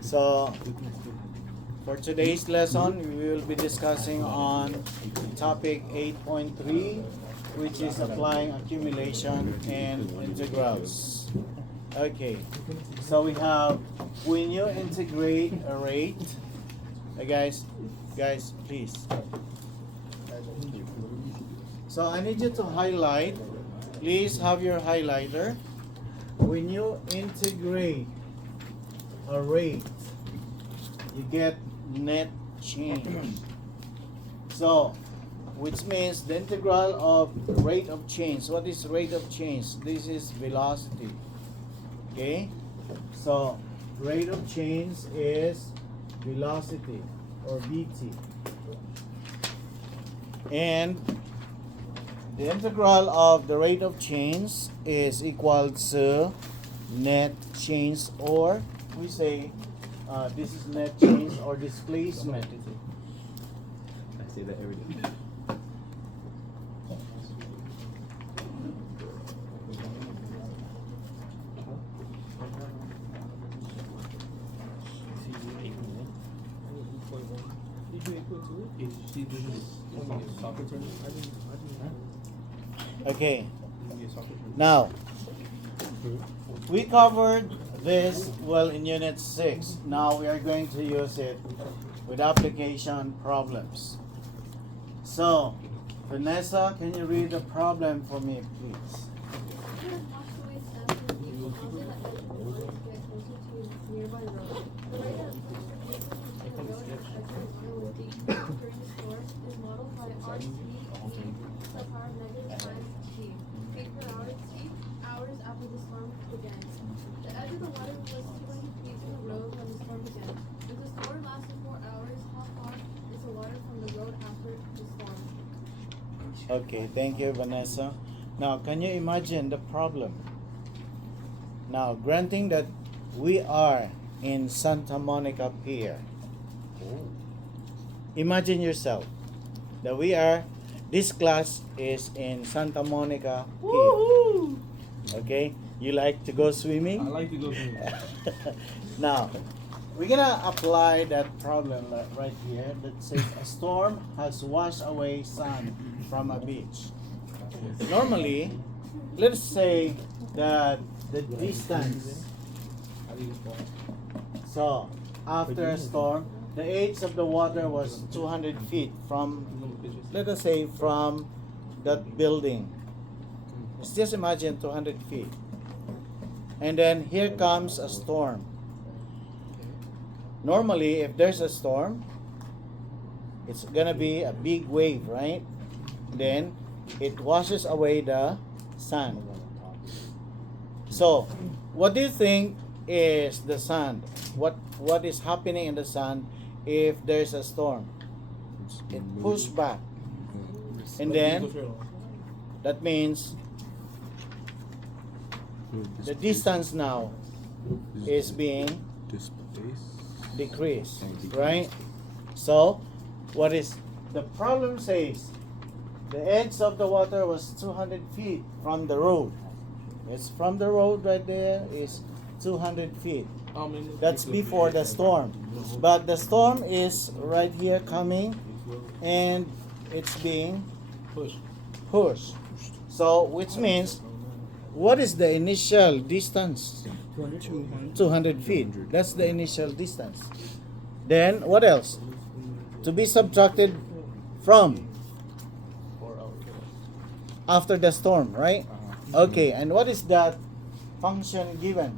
So, for today's lesson, we will be discussing on topic 8.3, which is applying accumulation and integrals. Okay, so we have, when you integrate a rate, guys, please. So I need you to highlight, please have your highlighter. When you integrate a rate, you get net change. So, which means the integral of rate of change. What is rate of change? This is velocity. Okay? So, rate of change is velocity or VT. And the integral of the rate of change is equal to net change, or we say this is net change or displacement. I say that every day. Okay. Now, we covered this well in Unit 6. Now we are going to use it with application problems. So, Vanessa, can you read the problem for me, please? Hours after the storm began. The edge of the water was 200 feet to the road when the storm began. If the storm lasted 4 hours, how far is the water from the road after the storm? Okay, thank you, Vanessa. Now, can you imagine the problem? Now, granting that we are in Santa Monica Pier. Imagine yourself that this class is in Santa Monica Pier. Okay, you like to go swimming? I like to go swimming. Now, we're gonna apply that problem right here that says a storm has washed away sand from a beach. Normally, let's say that the distance, so after a storm, the edge of the water was 200 feet from, let us say, from that building. Just imagine 200 feet. And then here comes a storm. Normally, if there's a storm, it's gonna be a big wave, right? Then it washes away the sand. So, what do you think is the sand? What is happening in the sand if there's a storm? It pushes back. And then that means the distance now is being decreased, right? So, what is the problem says? The edge of the water was 200 feet from the road. It's from the road right there is 200 feet. That's before the storm. But the storm is right here coming and it's being pushed. So, which means, what is the initial distance? 200 feet. That's the initial distance. Then, what else? To be subtracted from after the storm, right? Okay, and what is that function given?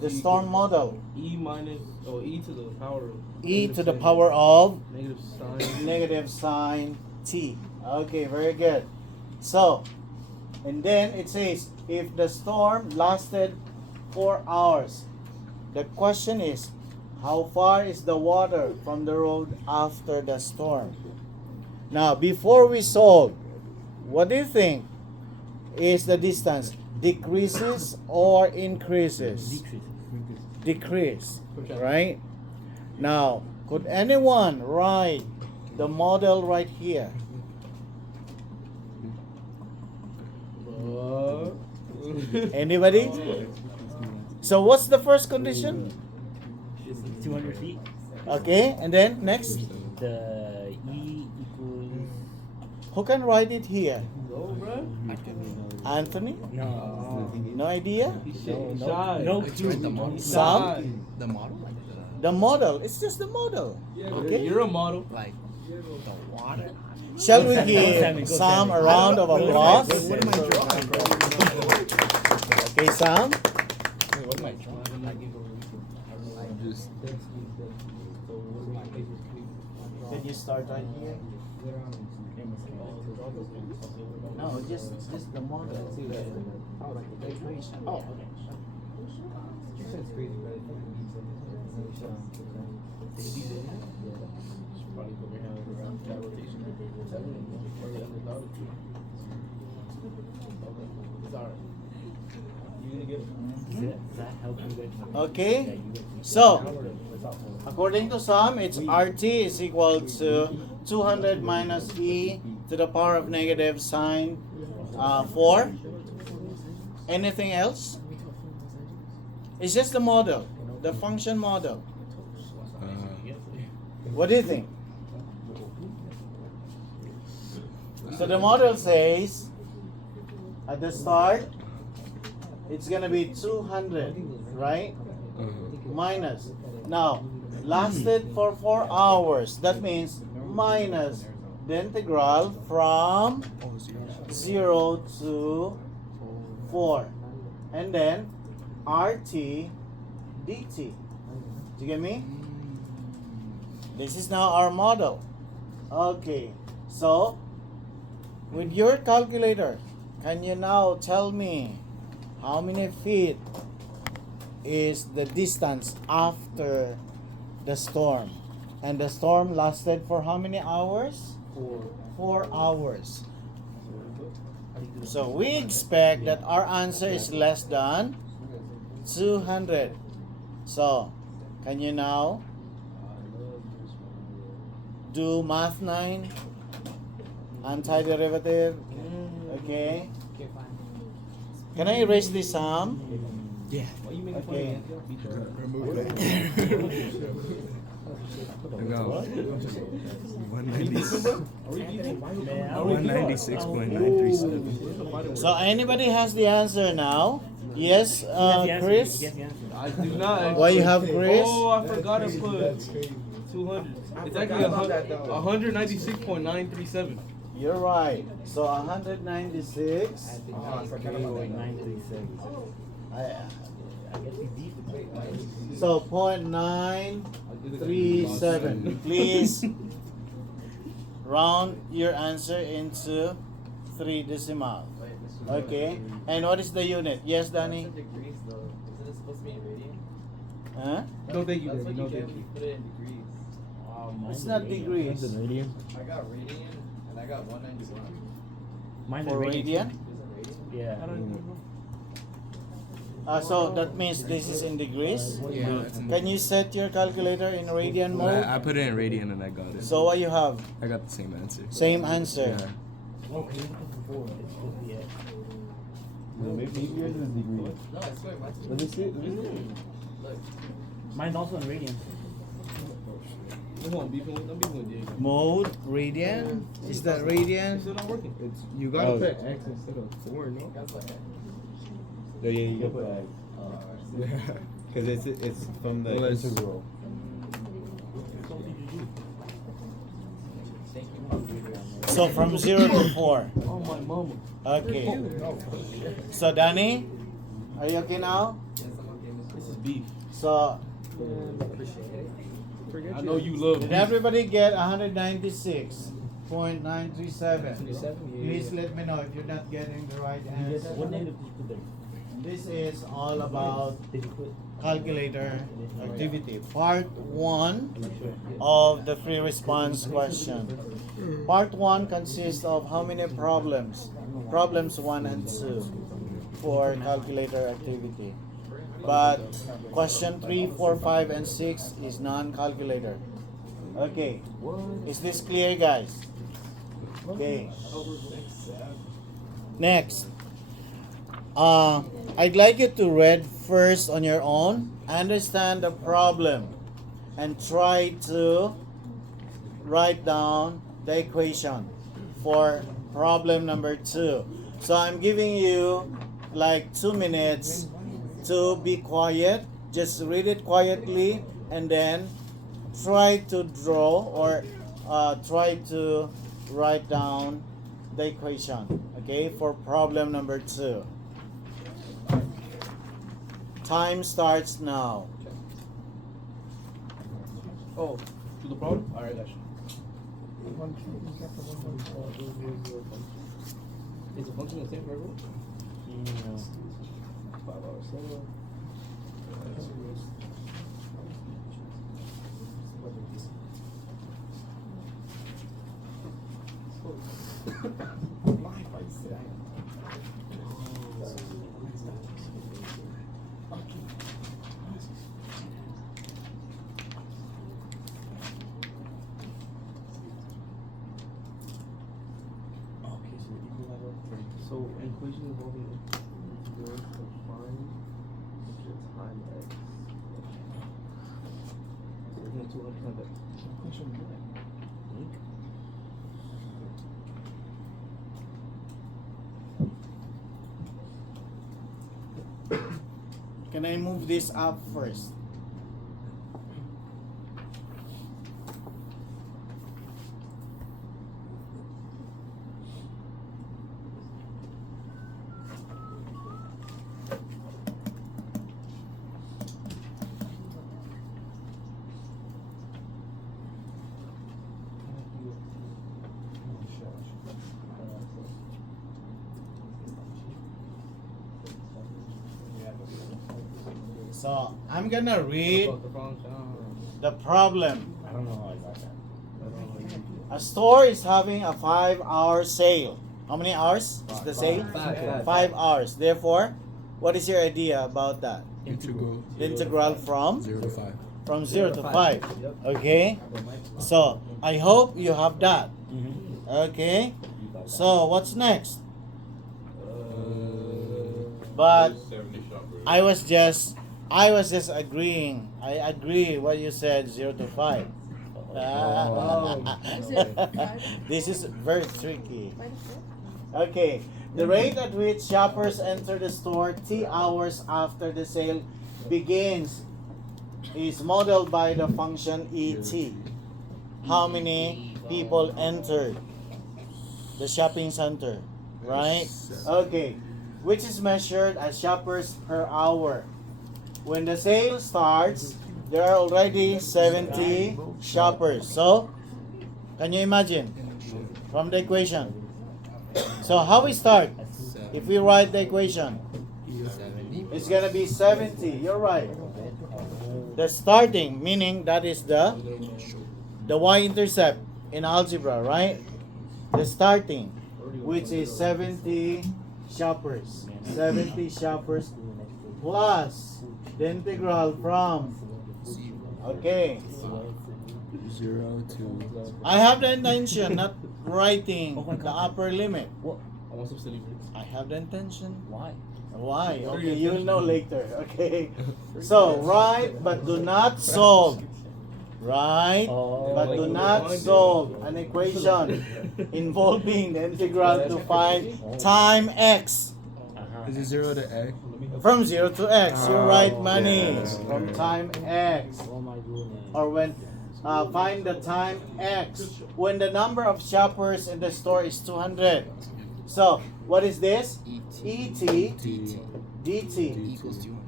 The storm model. E to the power of E to the power of negative sign t. Okay, very good. So, and then it says, if the storm lasted 4 hours, the question is, how far is the water from the road after the storm? Now, before we solve, what do you think is the distance? Decreases or increases? Decrease, right? Now, could anyone write the model right here? Anybody? So what's the first condition? 200 feet. Okay, and then next. The E equals. Who can write it here? Go, bro. Anthony? No. No idea? He's No, shy. no Write clue. the model. He's Sam? shy. The model? The model. It's just the model. Okay. You're a model. Like the water? Shall we Sammy, give go Sam Sammy. a round of applause? What am I drawing, bro? Okay, Sam. What am I drawing? I'm just. Can you start right here? No, just the model. Oh, okay. Does that help you guys? Okay. So, according to some, it's RT is equal to 200 minus E to the power of negative sine 4. Anything else? It's just the model, the function model. What do you think? So the model says at the start it's gonna be 200, right? Minus. Now, lasted for 4 hours. That means minus the integral from 0 to 4. And then RT dt. Do you get me? This is now our model. Okay. So, with your calculator, can you now tell me how many feet is the distance after the storm? And the storm lasted for how many hours? 4 hours. So we expect that our answer is less than 200. So, can you now do math 9? Antiderivative. Okay. Can I erase this sum? Yeah. Okay. Remove that. No. 196.937. So anybody has the answer now? Yes, Chris? I do not. Why you have Chris? Oh, I forgot to put 200. It's actually 196.937. You're right. So 196. 937. So 0.937. Please round your answer into 3 decimal. Okay. And what is the unit? Yes, Danny? Degrees though. Isn't it supposed to be in radian? Huh? No, thank you, That's Daddy. what No, you thank get when you. you put it in degrees. It's not degrees. I got radian and I got 191. Mine's For radian? Is it radian? Yeah. I don't know. So that means this is in degrees. Yeah, that's Can you set your calculator in radian mode? I put it in radian and I got it. So what you have? I got the same answer. Same answer. Yeah. Okay, it's supposed to be Maybe yours is degree. No, I swear, mine's Let me see. Look. Mine's also in radian. Come on, beefing with Diego. Mode radian? Is that radian? It's still not working. You gotta gotta put put X instead of 4, no? That's like Yeah, you can put X. Because it's from the Well, it's- integral. So from 0 to 4. Oh, my mama. Okay. So Danny, are you okay now? This is beef. So I know you love did beef. everybody get 196.937? Please let me know if you're not getting the right answer. What name did you put there? This is all about Did you put? calculator activity. Part 1 of the free response question. Part 1 consists of how many problems? Problems 1 and 2 for calculator activity. But question 3, 4, 5, and 6 is non-calculator. Okay. Is this clear, guys? Okay. Next. I'd like you to read first on your own, understand the problem, and try to write down the equation for problem number 2. So I'm giving you like 2 minutes to be quiet. Just read it quietly and then try to draw or try to write down the equation, okay, for problem number 2. Time starts now. Oh, to the problem? Alright, gotcha. Is the function the same for everyone? 5 hours. So equation involving integral to find the time x. So we're going to 200 x. Equation what? Can I move this up first? So I'm gonna read the problem. I don't know how I got that. A store is having a 5-hour sale. How many hours is the sale? 5 hours. Therefore, what is your idea about that? Integral. The integral from 0 to 5. from 0 to 5. Okay. So I hope you have that. Okay. So what's next? But I was just agreeing. I agree what you said, 0 to 5. This is very tricky. Okay. The rate at which shoppers enter the store T hours after the sale begins is modeled by the function ET. How many people entered the shopping center, right? Okay. Which is measured as shoppers per hour. When the sale starts, there are already 70 shoppers. So, can you imagine from the equation? So how we start? If we write the equation, it's gonna be 70. You're right. The starting, meaning that is the y-intercept in algebra, right? The starting, which is 70 shoppers. 70 shoppers plus the integral from, okay. 0 to. I have the intention, not writing the upper limit. I want some silly bricks. I have the intention. Why? Why? Okay, you'll know later. Okay. So, write but do not solve. Write but do not solve an equation involving the integral to find time x. Is it 0 to x? From 0 to x. You write Oh, money yes. from time x. Oh my goodness. Or when find the time x when the number of shoppers in the store is 200. So what is this? ET DT. Equals 200.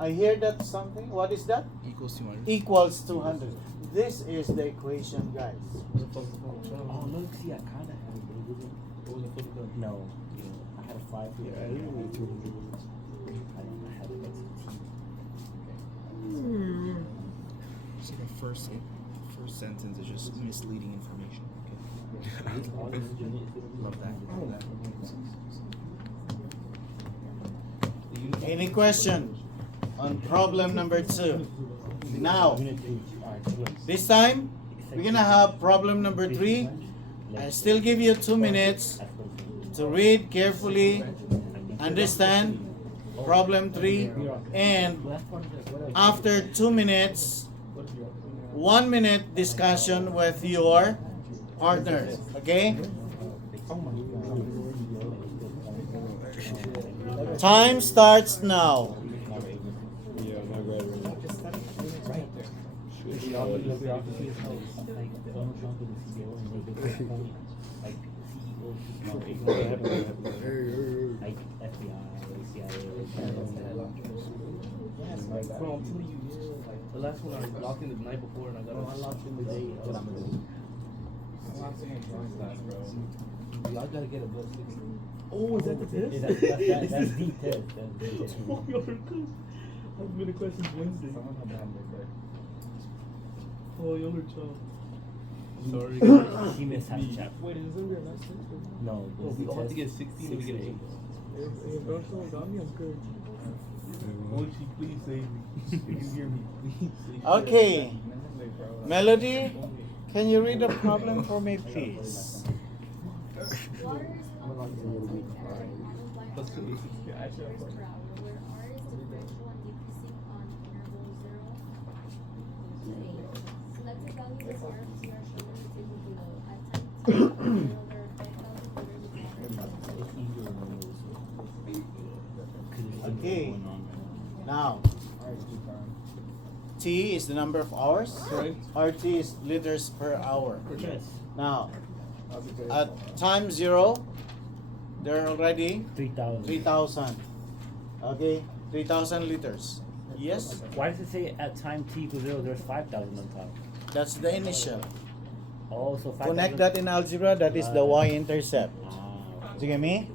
I hear that something. What is that? Equals 200. Equals 200. This is the equation, guys. Oh look, see, I kind of had it, but it wasn't. No, I had a 5 here. I had 200. I had it. So the first sentence is just misleading information. Love that. Any question on problem number 2? Now, this time we're gonna have problem number 3. I still give you 2 minutes to read carefully, understand problem 3, and after 2 minutes, 1 minute discussion with your partner. Okay? Time starts now. Like FBI, CIA. Yes, Bro, I'm telling you, the last one I locked in the night before and I got unlocked in the day. Y'all gotta get above 60. Oh, is that the test? Yeah, That's the test. Oh, y'all are good. I've been to questions Wednesday. Oh, y'all are chill. Sorry. He missed half the chapter. Wait, isn't there a last test? No, Oh, we all have to get 60 and we get 8. If Joshua got me, I'm good. Oichi, please save me. If you hear me, please save me. Okay. Melody, can you read the problem for me, please? Water is Let's do it. per hour, where R is differential and decreasing on interval 0 to 8. Select the values of R and T are shown in the table below. At time t, 0, there are 5,000 liters of water. Okay. Now, T is the number of hours. Right. RT is liters per hour. Yes. Now, at time 0, there are already 3,000. 3,000. Okay, 3,000 liters. Yes, Why does it say at time t equals 0, there's 5,000 on top? that's the initial. Oh, so 5,000. Connect that in algebra, that is the y-intercept. Ah, Do you get me?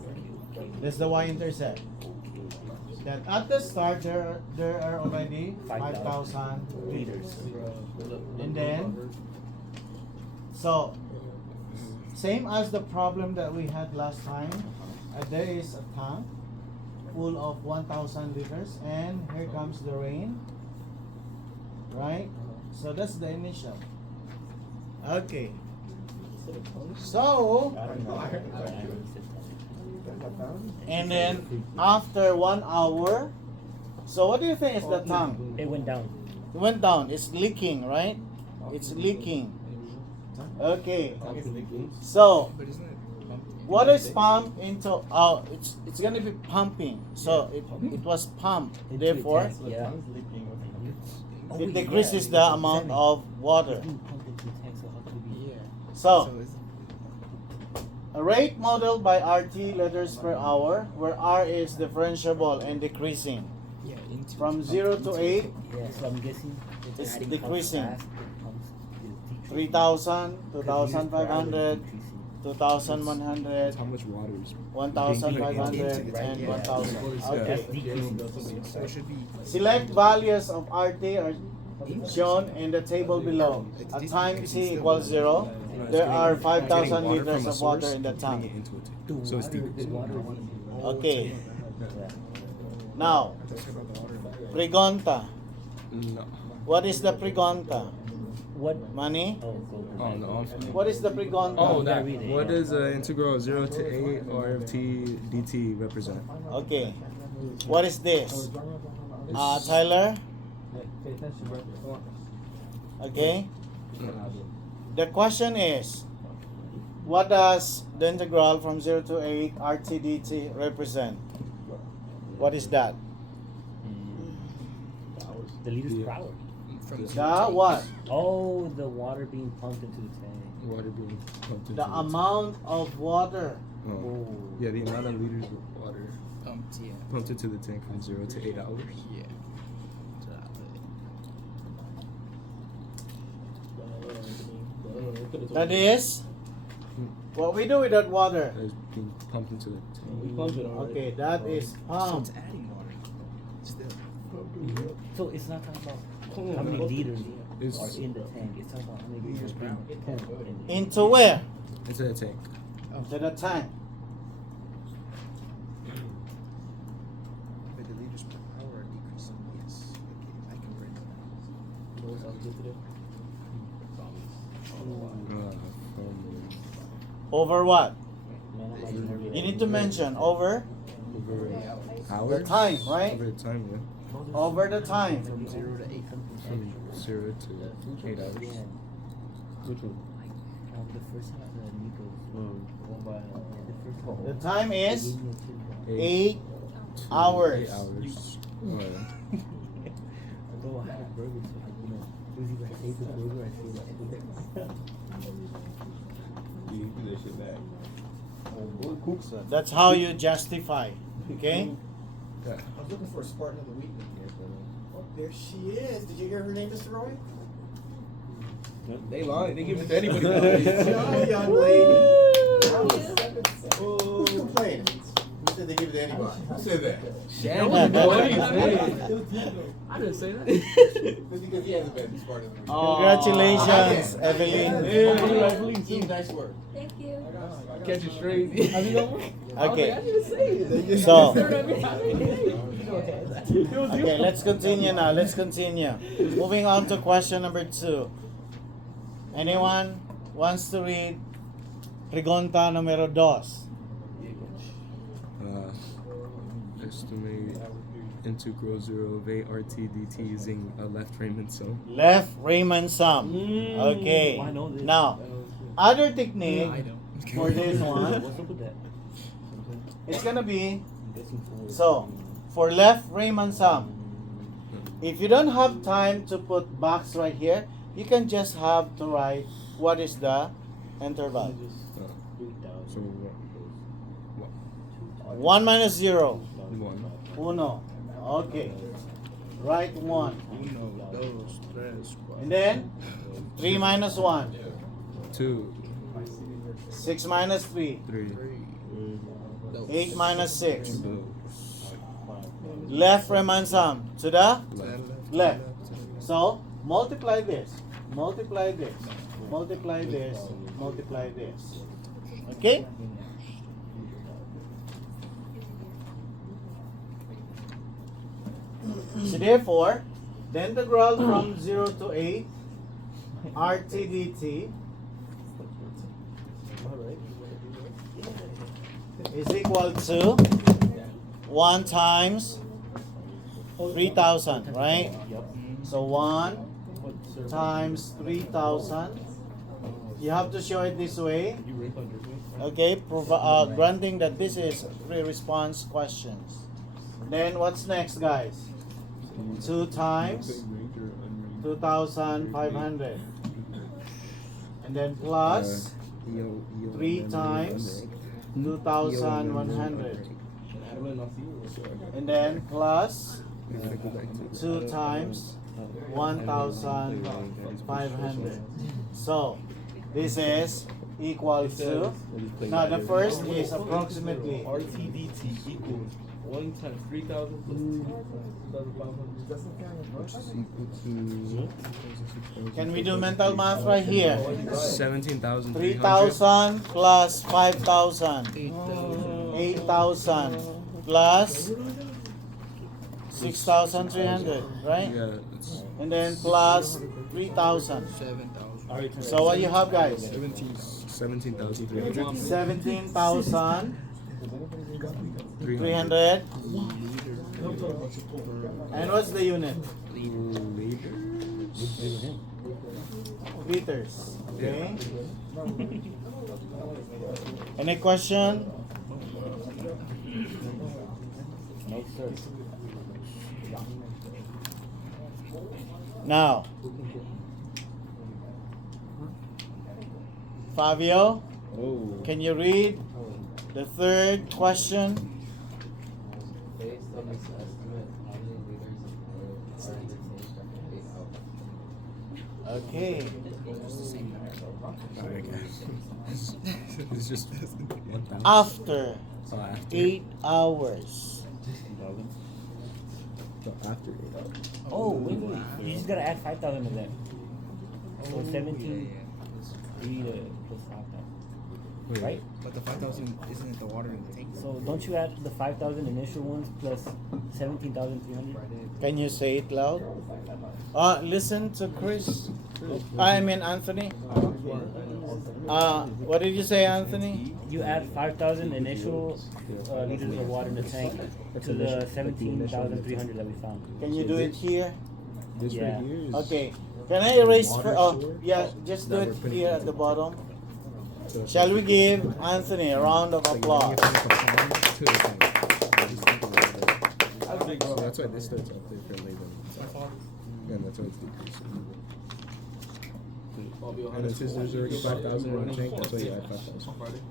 That's the y-intercept. That at the start, there are already 5,000 liters. And then, so, same as the problem that we had last time, there is a tank full of 1,000 liters, and here comes the rain, right? So that's the initial. Okay. So, I don't know. and then after 1 hour, so what do you think is the tank? It went down. It went down. It's leaking, right? It's leaking. Okay. So But isn't it pumped? water is pumped into it's gonna be pumping. So it was pumped. Into Therefore, the tank, yeah. Oh, it yeah, decreases yeah, the it's amount sending. of water. It's being pumped into the tank, so how could it be? Yeah. So is a rate modeled by RT liters per hour, where R is differentiable and decreasing yeah, into from 0 to 8. Yeah, so I'm guessing It's adding decreasing. pumps fast, it pumps is decreasing. 3,000, 'Cause liters per hour is 2,500, decreasing. 2,100, how much water is 1,500, Yeah. and Yeah. 1,000. That's Okay. decreasing. so it should be Select values of RT are shown in the table below. At time t equals 0, there are 5,000 liters of water in the tank. So it's decreasing. Okay. Yeah. Now, pregunta. No. What is the pregunta? What? Money? Oh, go. Oh no. What is the pregunta? Oh, You that. gotta read it, What yeah. does integral of 0 to 8 or of t dt represent? Okay. What is this? Tyler? Pay attention, bro. Come on. Okay. The question is, what does the integral from 0 to 8 RT dt represent? What is that? The liters Yeah. per hour. From The what? Oh, the water being pumped into the tank. water being pumped into The amount of water. Oh. Yeah, the amount of liters of water pumped into the tank from 0 to 8 hours. Yeah. That is what we do with that water. That is being pumped into the We tank. pump it already. Okay, that is pump. adding water. Still. So it's not talking about Come how on, many bro. liters It's- are in the tank. It's talking about how many liters being pumped in the Into where? Into the tank. Into the tank. But the liters per hour are decreasing. Yes. Okay, I can write that. What else I'll get today? From Over what? Man, I'm like, You need to mention over Over the hours? time, right? Over the time, yeah. Over the time. From 0 to 8. From 0 to 8 hours. Which one? The first half of Nico's one by the first half. The time is 8 8 hours. 8 hours. Well, Although I had a burger, so like, you know, it was either I saved the burger or I saved that You do that shit back. So that's how you justify. Okay? yeah. I was looking for a Spartan of the week. Oh, there she is. Did you hear her name, Mr. Roy? They lying. They give it to anybody. No, young lady. Who's complaining? Who said they give it to anybody? Who said that? Shannon, what I didn't say that. That's because he hasn't been Spartan of the week. Congratulations, Oh, Evelyn. Yeah. Eve, nice work. Thank you. Catch it straight. Okay. So, okay, let's continue now. Let's continue. Moving on to question number 2. Anyone wants to read pregunta número 2? Estimate integral 0 of 8 RT dt using a left Riemann sum. Left Riemann sum. Okay. I know this. Now, other technique for this one, What's up with that? it's gonna be, I'm guessing for so, for left Riemann sum, if you don't have time to put box right here, you can just have to write what is the interval. So what? 1 minus 0. 1. Uno. Okay. Write 1. Uno, dos, tres, And then 3 minus 1. 2, 6 minus 3. 3. 8 minus 6. Left Riemann sum to the left. So multiply this. Multiply this. Multiply this. Multiply this. Okay? So therefore, the integral from 0 to 8 RT dt is equal to 1 times 3,000, right? So 1 times 3,000. You have to show it this way. Okay, granting that this is free response questions. Then what's next, guys? 2 times 2,500. And then plus 3 times 2,100. And then plus 2 times 1,500. So this is equal to, now the first is approximately RTDT equals 1 times 3,000 plus 2,500. Which is equal to Can we do mental math right here? 17,300. 3,000 plus 5,000. 8,000 plus 6,300, right? Yeah, it's And then plus 3,000. 7,000. So what you have, guys? 17,300. 17,300. And what's the unit? Liters. Okay. Any question? no, sir. Now, Fabio, Oh. can you read the third question? Based on this estimate, how many liters of oil are in the tank after 8 hours? Okay. It's just 1,000. After Oh, after. 8 hours. So after 8 hours. Oh, wait. You just gotta add 5,000 to that. So 17. 3 plus 5,000. Wait. right? But the 5,000 isn't the water in the tank. So don't you add the 5,000 initial ones plus 17,300? Can you say it loud? Listen to Chris. I mean Anthony. What did you say, Anthony? You add 5,000 initial liters of water in the tank to the 17,300 that we found. Can you do it here? This Yeah. right here is Okay. Can I erase water for? source Yeah, just do that it we're putting here in at the bottom. so it's Shall like- we give Anthony a round of so you're running applause? it from the pond to the tank. Just think about it. So that's why this starts up there for labor. And that's why it's decreasing. And it says there's already 5,000 in the tank, that's why you add 5,000.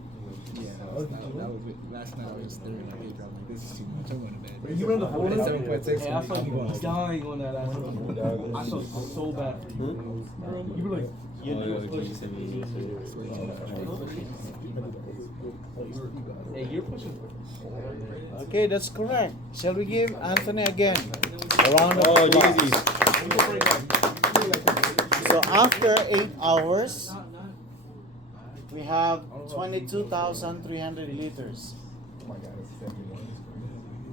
Yeah, that was it. Last night I was staring at it. I'm like, this is too much. I'm going to bed. You remember the folder? At 7.6. Hey, I fucking dying on that last one. I felt so bad for you. You were like, hey, you're pushing. Okay, that's correct. Shall we give Anthony again a round of Oh, applause? easy. So after 8 hours, we have 22,300 liters.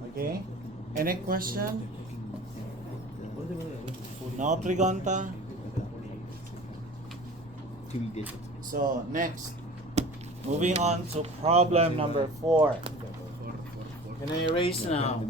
Okay. Any question? No pregunta? So next, moving on to problem number 4. Can I erase now?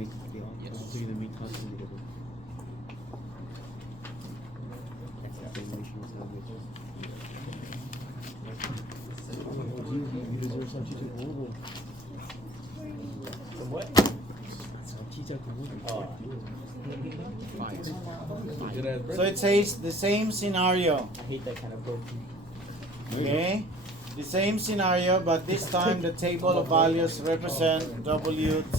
So it says the same scenario. I hate that kind of broken. Okay? The same scenario, but this time the table of values represent WT.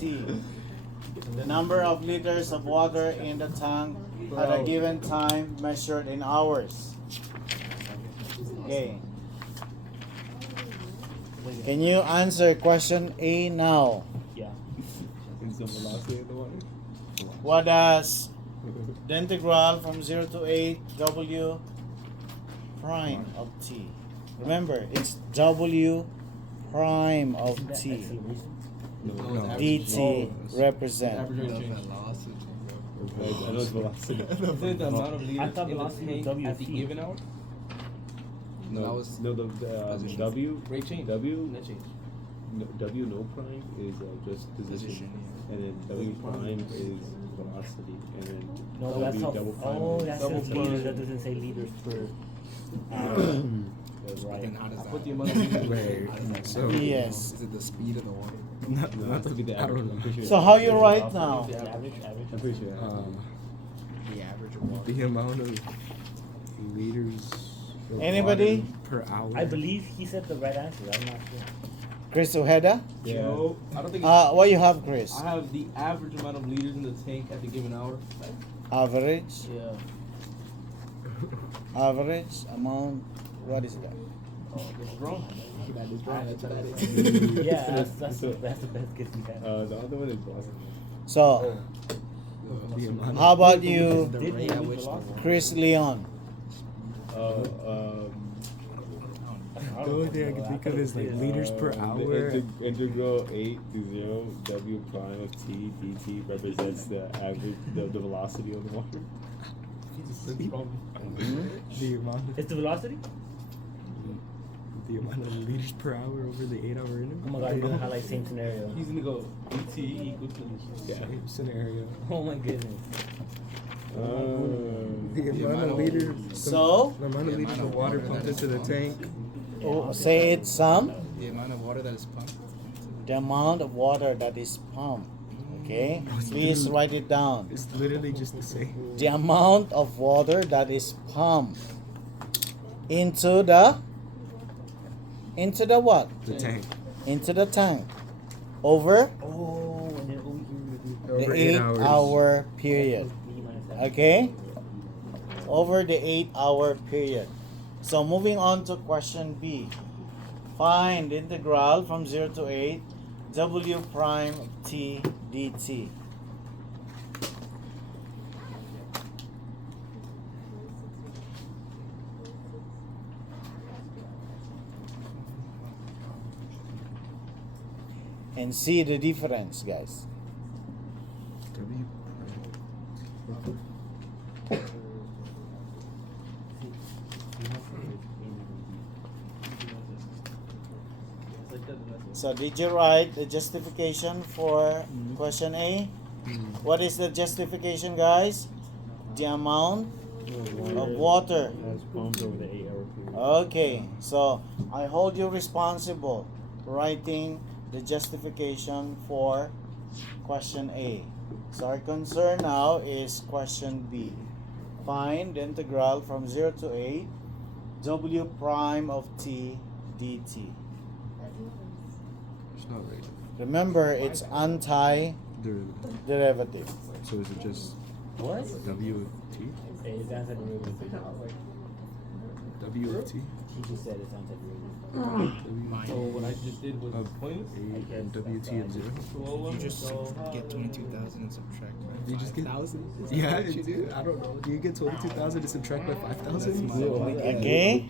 The number of liters of water in the tank at a given time measured in hours. Okay. Can you answer question A now? Yeah. Is the velocity of the water? What does the integral from 0 to 8 W prime of T? Remember, it's W prime of Isn't that T. acceleration? No. DT represent. Average rate of change. I know it's velocity. Is it the amount of I liters thought in the velocity was tank at the WC. given hour? No, That was no, the position. W, Rate change. W, Net change. no, W no prime is just position, Position, and then W prime is velocity, and then No, W that's how. double prime Oh, is that double says prime. liters. That doesn't say liters per hour. That's But right. then how does that? Put the amount of liters. Wait, so Yes. Is it the speed of the water? not to be the I don't average. know. I'm pretty sure So how you write now? The average. I'm pretty sure. The average of water. The amount of liters. of Anybody? water per hour. I believe he said the right answer. I'm not sure. Chris Ojeda? Yeah. No, I don't think. What you have, Chris? I have the average amount of liters in the tank at the given hour. Average. Yeah. Average amount. What is that? It's wrong. That is right. That's what that is. Yeah, that's the best guess we had. The other one is velocity. So, The amount how about you, The rate at which the water. Chris Leon? The only thing I can think of is like liters per hour. Integral 8 to 0 W prime of T dt represents the average, the velocity of the water. The amount of It's the velocity? the amount of liters per hour over the 8 hour interval. Oh my god, you're gonna highlight same scenario. He's gonna go ET equals to. Same scenario. Oh my goodness. The amount of liters. So? The amount of liters of water pumped into the tank. Oh, say it some. The amount of water that is pumped. The amount of water that is pumped. Okay? Please write it down. It's literally just the same. The amount of water that is pumped into the what? The tank. Into the tank. Over Oh, and then over here the Over 8 8 hours. hour period. Okay? Over the 8 hour period. So moving on to question B. Find the integral from 0 to 8 W prime T dt. and see the difference, guys. W. So did you write the justification for question A? What is the justification, guys? The amount of water. Has pumped over the 8-hour period. Okay, so I hold you responsible writing the justification for question A. So our concern now is question B. Find the integral from 0 to 8 w prime of t dt. It's not right. Remember, it's anti-derivative. Derivative. So is it just What? W of T? Hey, it's anti-derivative. W of T? He just said it's anti-derivative. So what I just did was Of pointless. A and W T of 0? You just get 22,000 and subtract by You just get 5,000? Yeah, you do. I don't know. Do you get 22,000 to subtract by 5,000? Okay,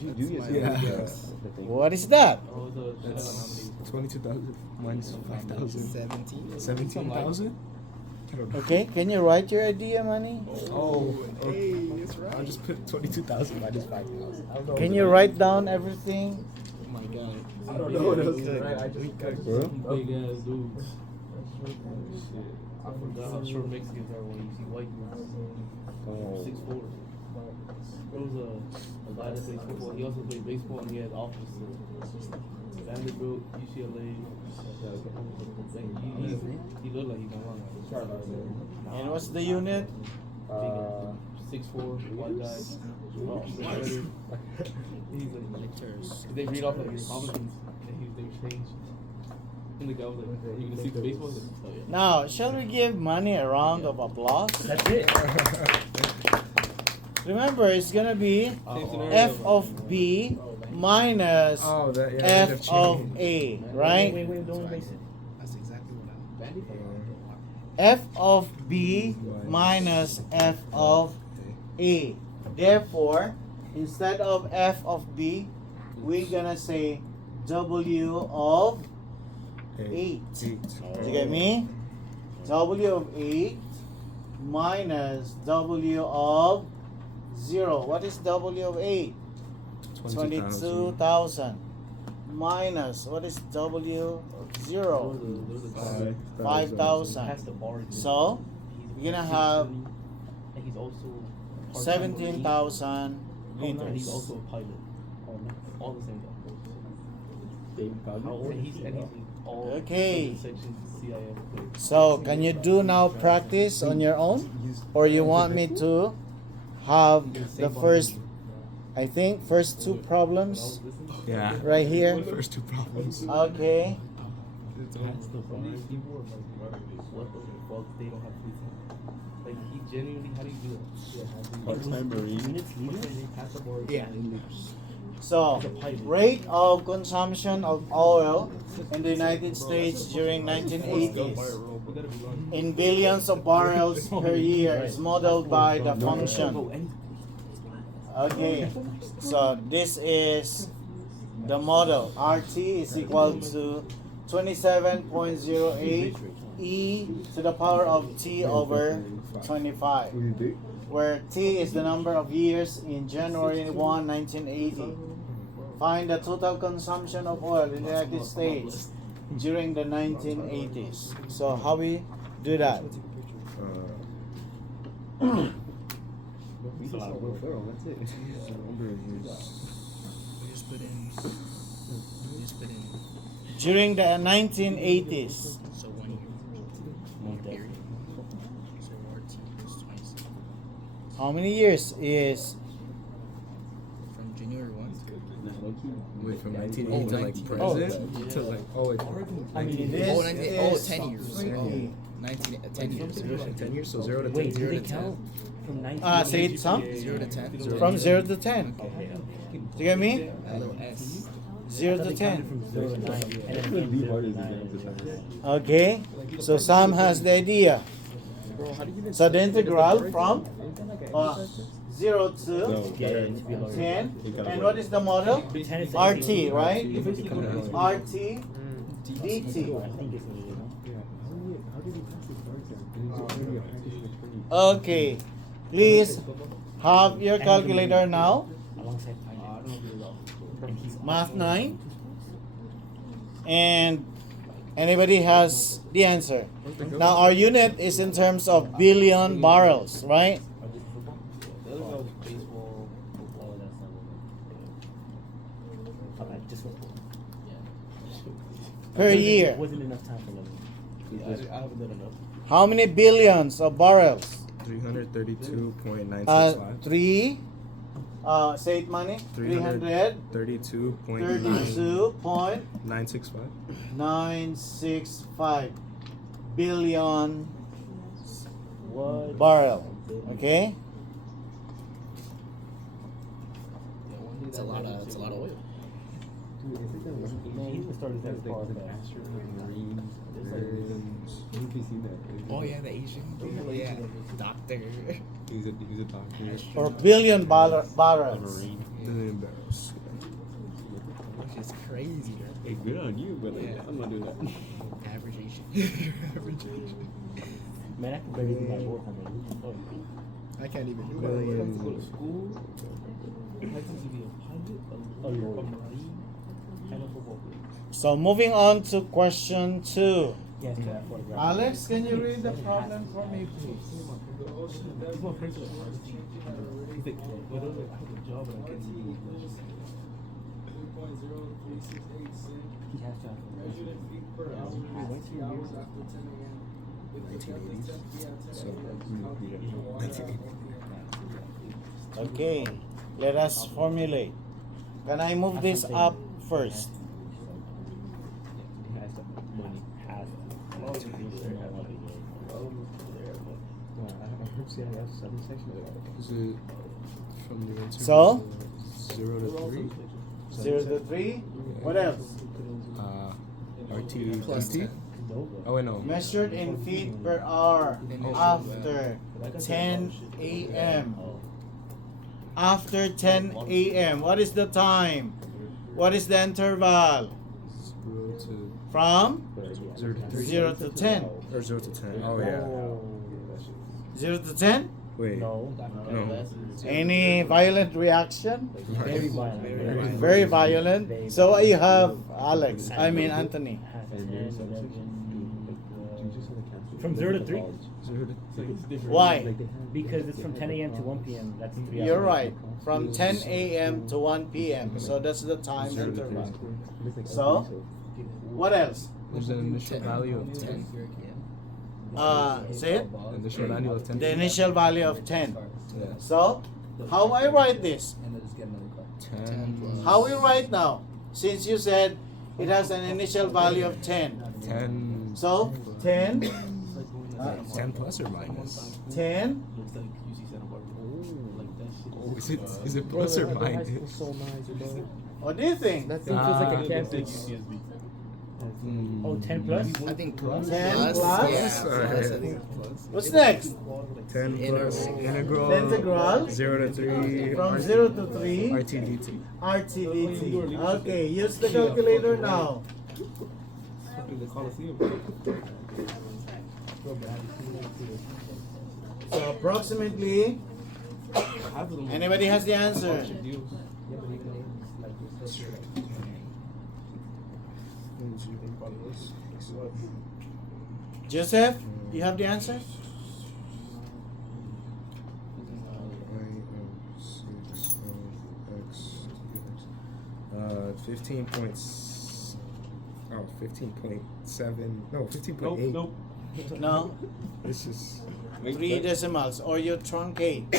Yeah. what is that? Oh, the That's 22,000 minus 5,000. 17. 17,000? I don't know. Okay, can you write your idea, Manny? Oh, Hey, that's right. I'll just put 22,000 minus 5,000. I don't know. Can you write down everything? Oh my god. I don't know what else. Right, I just got some big ass dudes. Shit. I forgot how short Mexicans are when you see white dudes. 6'4". There was a guy that plays football. He also played baseball and he had offices. Vanderbilt, UCLA. He looked like he can run. And what's the unit? 6'4", white guy. He's like, they read off like his accomplishments and they change. And the guy was like, "Are you gonna see the baseball?" He's like, "Oh yeah." Now, shall we give Manny a round of applause? That's it. Remember, it's gonna be Same scenario. f of b minus Oh, that, yeah. f of a, right? Wait, don't erase it. That's exactly what F of b minus f of a. Therefore, instead of f of b, we're gonna say w of 8. Do you get me? W of 8 minus w of 0. What is w of 8? 22,000 minus what is w of 0? 5,000. So you're gonna have And he's also 17,000 He's liters. also a pilot. All the same guy. How old is he? And he's all Okay. sections CIM. So can you do now practice on your own, or you want me to have the first, I think first two problems Yeah. right here? First two problems. Okay. That's the funniest people are like, what the fuck? They don't have free time. Like, he genuinely, how do you do that? Part-time Marine. Minutes, liters? Pass the board. Yeah. So rate of consumption of oil in the United States during 1980s in billions of barrels per year is modeled by the function. Okay, so this is the model. RT is equal to 27.08 e to the power of t over 25, where t is the number of years in January 1, 1980. Find the total consumption of oil in the United States during the 1980s. So how we do that? That's it. We just put in. We just put in. During the 1980s. So 1 year. 1 period. So RT is 26. How many years is From January 1 Wait, from 1980 to like present? To like, oh, wait. I mean, this? Oh, 10 years. Freaky. 10 years. 10 years, so 0 to 10. Wait, do 0 they to 10. count from 19? Say it some? 0 to 10. From 0 to 10. Do you get me? A little S. 0 to They 10. counted from 0 to 9. And then That's from the 0 hard to is 9. Okay. So Sam has the idea. Bro, how do you get So the integral from 0 to No, Yeah, it needs to be lower. 10. And what is the model? RT, right? RT dt. I think it's what it is, no? How did he pass his bar exam? And he's already a practicing attorney. Okay, please have your calculator now. Alongside finance. And he's Math also- 9. And anybody has the answer. Now our unit is in terms of billion barrels, right? The other guy was baseball, football, that's not what Okay, just football. Per year. Wasn't enough time for them. I haven't done enough. How many billions of barrels? 332.965. Say it money. 332.965. 332.965 billion What? barrel. Okay? It's a lot of oil. Dude, is it that one? Man, he's been starting That's that far like back. Marines. You've seen that. Oh yeah, the Asian dude. Yeah, doctor. He's a doctor. Or billion A barrels. Marine. Billion barrels. Which is crazy, bro. Hey, good on you, but like, Yeah. I'm not doing that. Average Asian. Average Asian. Man, I can barely do my work on that. I can't even. You gotta have to go to school. Practice to be a pilot, a marine, and a football player. So moving on to question 2. Yes, that photograph. Alex, can you read the problem for me, please? He's my principal. He's like, but I have a job and I can't see you. He has to have So, 1980. Okay, let us formulate. Can I move this up first? He has the money. Has I heard CIS 7 section. Is it from the interval So? 0 to 3? 0 to 3. What else? RT Plus DT? 10. Oh wait, no. Measured in feet per hour Initial after 10 a.m. After 10 a.m. What is the time? What is the interval? 0 to From 0 to 3? 0 to 10. Or 0 to 10. Oh yeah. 0 to 10? Wait. No. No. Any violent reaction? Very violent. Very violent. So what you have, Alex? I mean Anthony. From 0 to 3? 0 to 3. Why? Because it's from 10 a.m. to 1 p.m. That's 3 hours. You're right. From 10 a.m. to 1 p.m. So that's the time 0 to 3. interval. So, what else? There's an initial value of 10. Say it. Initial value of 10. The initial value of 10. Yeah. So, how I write this? 10. How we write now? Since you said it has an initial value of 10. 10. So, 10, 10 plus or minus? 10, Looks like UC Santa Barbara. Like that shit. Oh, is it plus or minus? So nice, bro. what do you think? That thing feels like a Looks like campus. UCSB. Oh, 10 plus? I think plus. 10 plus. plus? Yeah, plus. I Alright. think plus. What's next? 10 plus integral. Integral 0 to 3. from 0 to 3, RTDT. RTDT. Okay, use the calculator now. In the Coliseum. So approximately, Half of them anybody has the answer? partnership deals. Joseph, you have the answer? Uh, 15 points. Oh, 15.7. No, 15.8. Nope. No, This is 3 decimals, or you truncate.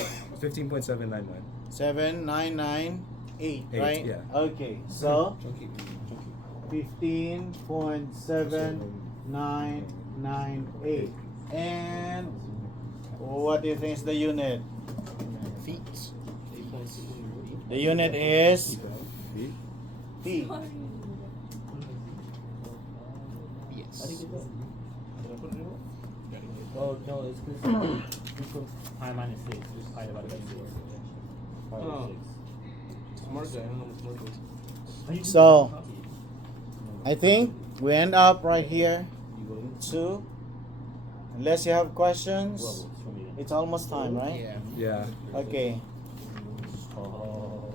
15.799. 7998, Eight, right? yeah. Okay, so 15.7998. And what do you think is the unit? Feet. The unit is Feet? feet. Yes. Well, no, it's because pi minus 6. It's pi divided by 6. Pi over Oh. 6. Smart guy. I don't know what smart guy is. So, I think we end up right here. You go in? 2. Unless you have questions, Well, show me that. it's almost time, right? Yeah. Yeah. Okay. Oh.